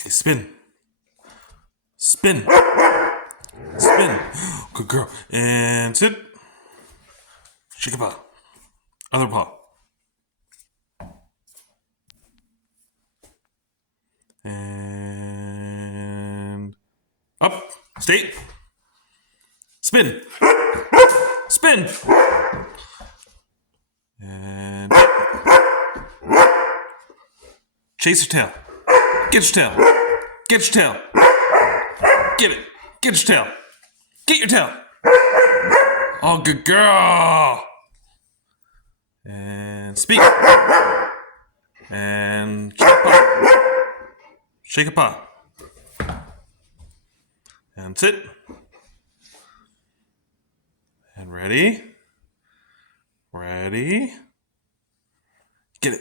Okay, spin. Spin. Spin. Good girl. And sit. Shake a paw. Other paw. And up. Stay. Spin. Spin. And chase your tail. Get your tail. Get your tail. Get it. Get your tail. Get your tail. Oh, good girl. And speak. And shake a paw. Shake a paw. And sit. And ready. Ready. Get it.